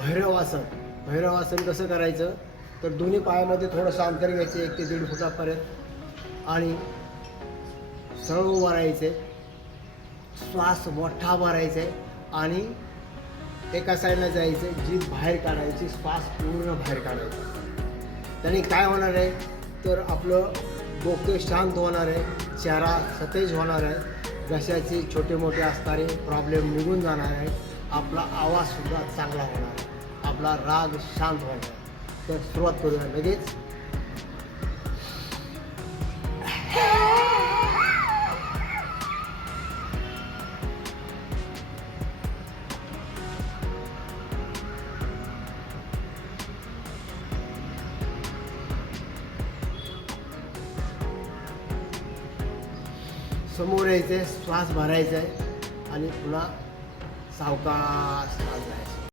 भैरवासन. भैरवासन कसं करायचं तर दोन्ही पायामध्ये थोडंसं अंतर घ्यायचं 1 ते 1.5 फुटापर्यंत आणि सरळ उभं राहायचे. श्वास मोठा भरायचा आहे आणि एका साईडला जायचं, जीभ बाहेर काढायची, श्वास पूर्ण बाहेर काढायचा. त्याने काय होणार आहे तर आपलं डोके शांत होणार आहे, चेहरा सतेज होणार आहे, घशाचे छोटे मोठे असणारे प्रॉब्लेम निघून जाणार आहे, आपला आवाजसुद्धा चांगला होणार आहे, आपला राग शांत होणार आहे. तर सुरुवात करूया लगेच. समोर यायचं आहे, श्वास भरायचा आहे आणि पुन्हा सावकाश श्वास घ्यायचा.